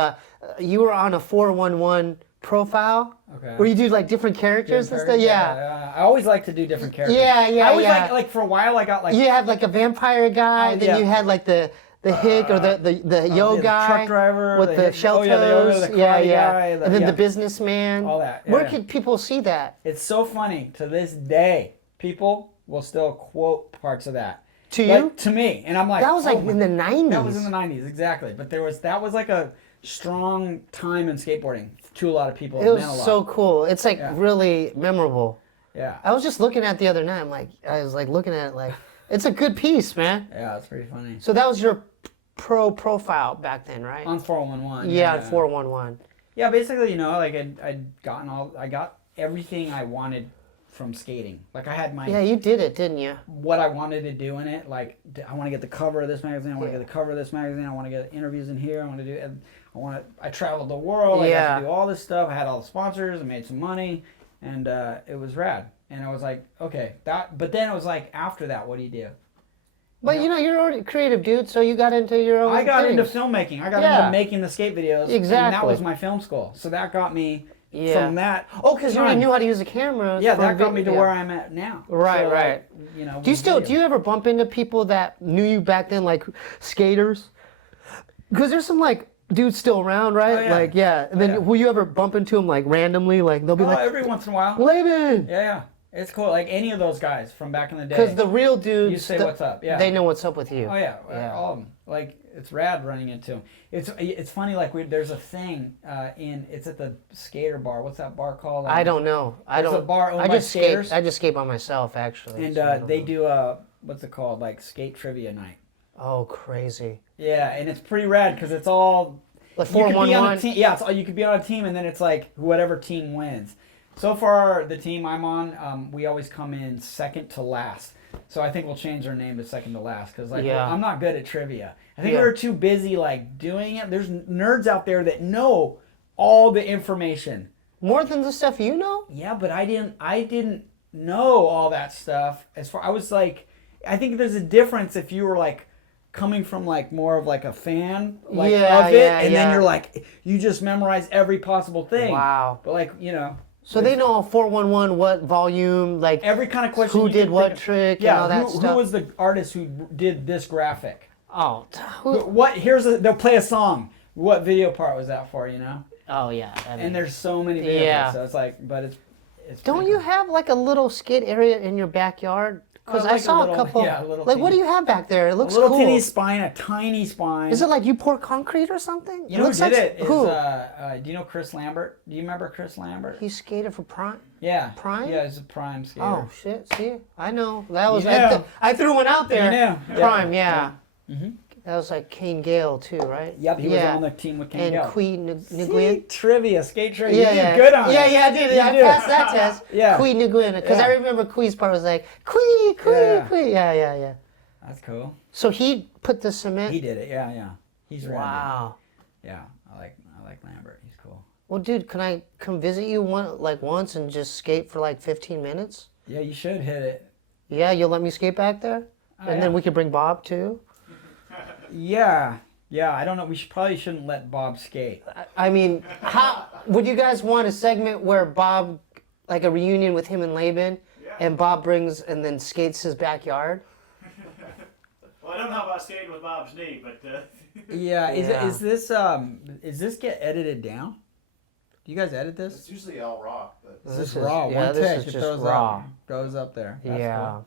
you were on a 411 profile, where you do, like, different characters and stuff. Yeah. I always like to do different characters. Yeah, I always like for a while I got like... You had, like, a vampire guy, then you had, like, the hick or the yo guy, truck driver with the shell toes, the guy, and then the businessman. All that. Where can people see that? It's so funny to this day. People will still quote parts of that. To you? To me, and I'm like, that was like in the 90s. That was in the 90s, exactly. But that was like a strong time in skateboarding to a lot of people. It was so cool. It's like really memorable. Yeah. I was just looking at it the other night. I was looking at it like, it's a good piece, man. Yeah, it's pretty funny. So that was your profile back then, right? On 411. Yeah, on 411. Yeah, basically, like I got everything I wanted from skating. Like I had my... Yeah, you did it, didn't you? What I wanted to do in it. Like, I want to get the cover of this magazine. I want to get the cover of this magazine. I want to get interviews in here. I traveled the world. I got to do all this stuff. I had all the sponsors. I made some money. And it was rad. And I was like, okay, but then it was like, after that, what do you do? But you're already a creative dude, so you got into your own I got things. into filmmaking. I got into making the skate videos. Exactly. And that was my film school. So that got me from that. Oh, because you already knew how to use a camera. Yeah, that got me to where I'm at now. Right, so, right. Do you ever bump into people that knew you back then, like skaters? Because there's some like dudes still around, right? Oh, yeah. And then will you ever bump into them like randomly? Like they'll be like, every once in a while. Laban. Yeah. It's cool. Like any of those guys from back in the day. Because the real dudes, you say what's up. Yeah. They know what's up with you. Oh yeah. All of them. Like it's rad running into them. It's funny. Like there's a thing it's at the skater bar. What's that bar called? I don't know. There's a bar owned by skaters. I just skate by myself actually. And they do what's it called? Like skate trivia night. Oh, crazy. Yeah, and it's pretty rad because it's all like you could be on a team. Yeah, you could be on a team, and then it's like whatever team wins. So far, the team I'm on, we always come in second to last. So I think we'll change our name to second to last because I'm not good at trivia. I think we're too busy like doing it. There's nerds out there that know all the information. More than the stuff you know? Yeah, but I didn't know all that stuff. I was like, I think there's a difference if you were like coming from like more of like a fan of it, and then you're like you just memorize every possible thing. Wow. But like So they know 411 what volume, like every kind of question. Who did what trick and all that stuff. Who was the artist who did this graphic? Oh, they'll play a song. What video part was that for? Oh yeah. And there's so many video parts, so it's like, but it's. Don't you have like a little skate area in your backyard? Because I saw a couple. Yeah, a little. Like, what do you have back there? It looks cool. A cool. little tiny spine. Is it like you pour concrete or something? You know who did it? Who? Do you know Chris Lambert? Do you remember Chris Lambert? He skated for Prime. Yeah. Prime? Yeah, he's a Prime skater. Oh shit! See, I know that was. You I threw one out there. You knew. Prime, yeah. Mm-hmm. That was like Kane Gale too, right? Yep, he was on the team with Kane Gale. And Queen Nguyen. Skate trivia. Yeah, you did good on it. Yeah, I did. I passed that test. Yeah. Queen Nguyen, because I remember Queen's part was like Queen. Yeah. That's cool. So he put the cement. He did it. Yeah. He's rad. Wow. Yeah, I like Lambert. He's cool. Well, dude, can I come visit you once and just skate for like 15 minutes? Yeah, you should hit it. Yeah, you'll let me skate back there, and then we could bring Bob too. Yeah. I don't know. We probably shouldn't let Bob skate. I mean, how would you guys want a segment where Bob, like a reunion with him and Laban, and Bob brings and then skates his backyard? Well, I don't know about skating with Bob's knee, but. Yeah. Is this get edited down? Do you guys edit this? It's usually all raw. But This is raw. Yeah, One this take. is It just throws raw. Goes up there. That's cool.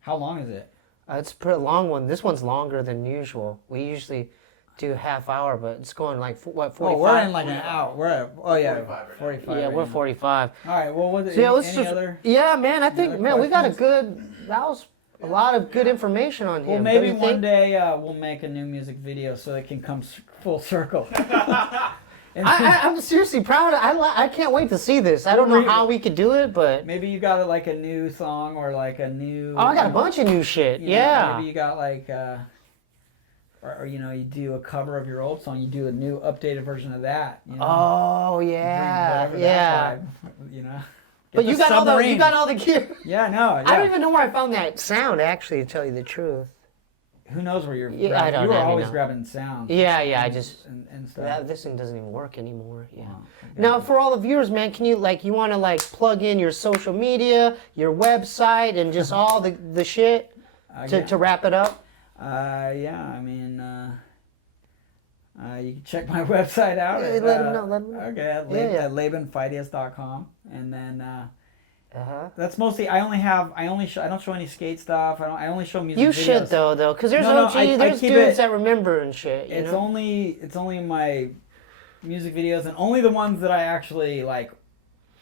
How long is it? It's a pretty long one. This one's longer than usual. We usually do half hour, but it's going like, what, 45? Oh, we're in like an hour. We're at, 45 Yeah, right we're now. 45. All right, well, what, So, any other? Yeah, man, I think, other we got a questions? that was a lot of good information on him. Well, don't maybe you one think? day we'll make a new music video so it can come full circle. I'm seriously proud. I can't wait to see this. I don't know how we could do it, but maybe you got like a new song or like a new. I got a bunch of new shit. Yeah. Maybe you got like, or you do a cover of your old song. You do a new updated version of that. Oh yeah, Whatever that vibe, But the you got all the submarine. you got all the gear. Yeah, no. Yeah. I don't even know where I found that sound. Actually, to tell you the truth. Who knows where you're Yeah, grabbing? I don't You were know, always know. grabbing sound. Yeah. I and, just and stuff. this thing doesn't even work anymore. Yeah. Wow. Now, for all the viewers, man, can you you want to plug in your social media, your website, and just all the shit to wrap it up? Yeah. I mean, you can check my website out. Yeah, let 'em know, let 'em know. Uh, Okay, at LabanPheidias.com, and then that's mostly. I don't show any skate stuff. I only show music. You videos. should though, because there's No, there's keep dudes it- that remember and shit. It's know? only my music videos, and only the ones that I actually like.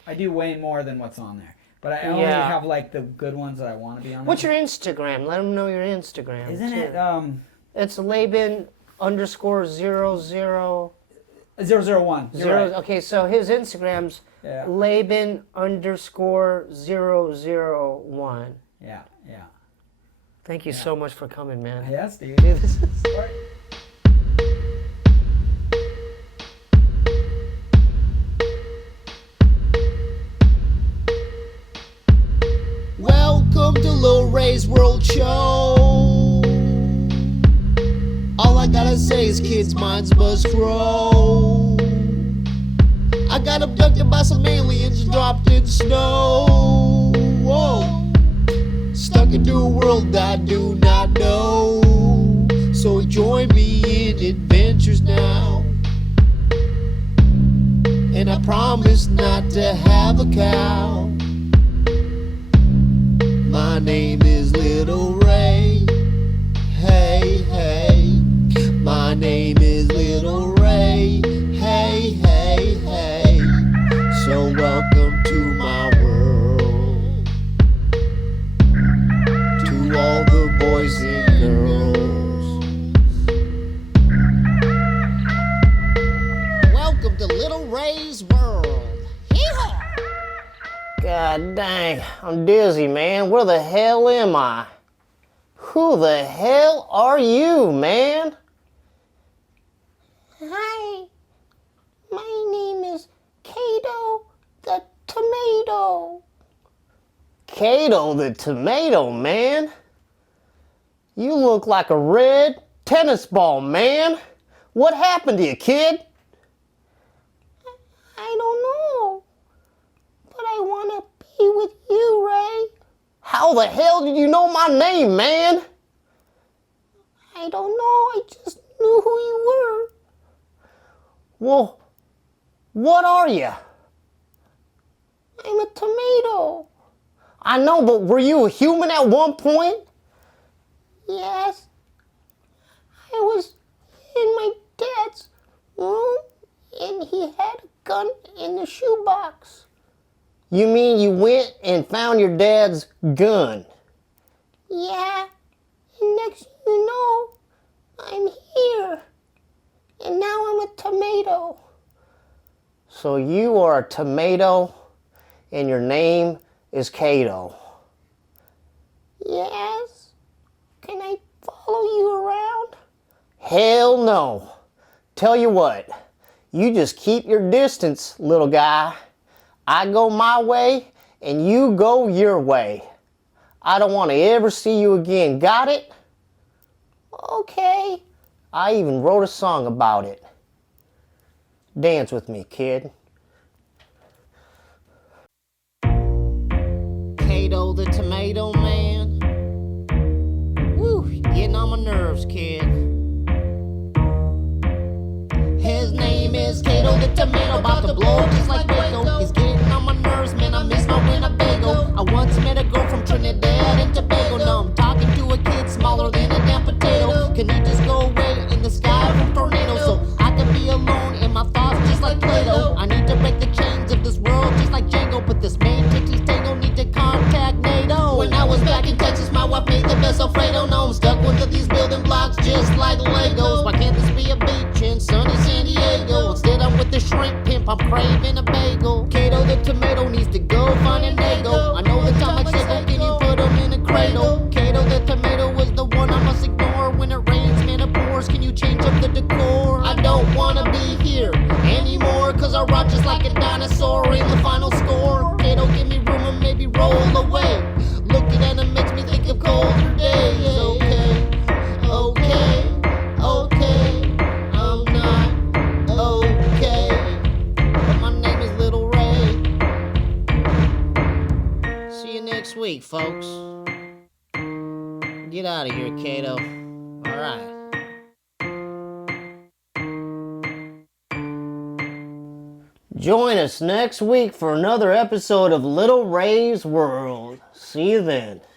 I do way more than what's on there, but I only have the good ones that I want to be on. What's your Instagram? Let them know your Instagram. Isn't too. it It's Laban_00. 001? You're right. Okay, so his Instagram's Yeah. Laban_001. Yeah. Thank you so much for coming, man. Yes, dude. Dude, this is- Welcome to Lil Ray's World Show. All I gotta say is kids' minds must grow. I got abducted by some aliens and dropped in snow. Whoa. Stuck into a world I do not know. So join me in adventures now. And I promise not to have a cow. My name is Little Ray. Hey, hey. My name is Little Ray. Hey, hey, hey. So welcome to my world. To all the boys and girls. Welcome to Little Ray's world. Yeehaw! God dang, I'm dizzy, man. Where the hell am I? Who the hell are you, man? Hi, my name is Kato the Tomato. Kato the Tomato, man. You look like a red tennis ball, man. What happened to you, kid? I don't know, but I want to be with you, Ray. How the hell did you know my name, man? I don't know, I just knew who you were. Well, what are you? I'm a tomato. I know, but were you a human at one point? Yes, I was in my dad's room and he had a gun in the shoebox. You mean you went and found your dad's gun? Yeah, and next thing you know, I'm here. And now I'm a tomato. So you are a tomato and your name is Kato. Yes. Can I follow you around? Hell no. Tell you what, you just keep your distance, little guy. I go my way and you go your way. I don't want to ever see you again. Got it? Okay. I even wrote a song about it. Dance with me, kid. Kato the Tomato Man. Woo, getting on my nerves, kid. His name is Kato the Tomato, about to blow up just like Waco. He's getting on my nerves, man, I miss my Winnebago. I once met a girl from Trinidad and Tobago. Now I'm talking to a kid smaller than a damn potato. Can he just go away in the sky from tornadoes so I can be alone in my thoughts just like Plato? I need to break the chains of this world just like Django, but this main titties tango need to contact NATO. When I was back in Texas, my wife made the best Alfredo. No, I'm stuck with these building blocks just like Legos. Why can't this be a beach in sunny San Diego? Instead I'm with the shrimp pimp, I'm craving a bagel. Kato the Tomato needs to go find an ego. I know the time I said, oh, can you put him in a cradle? Kato the Tomato was the one I must ignore. When it rains, man, it pours. Can you change up the decor? I don't wanna be here anymore, cause I rock just like a dinosaur in the final score. Kato, give me folks. Get out of here, Kato. All right. Join us next week for another episode of Little Ray's World. See you then.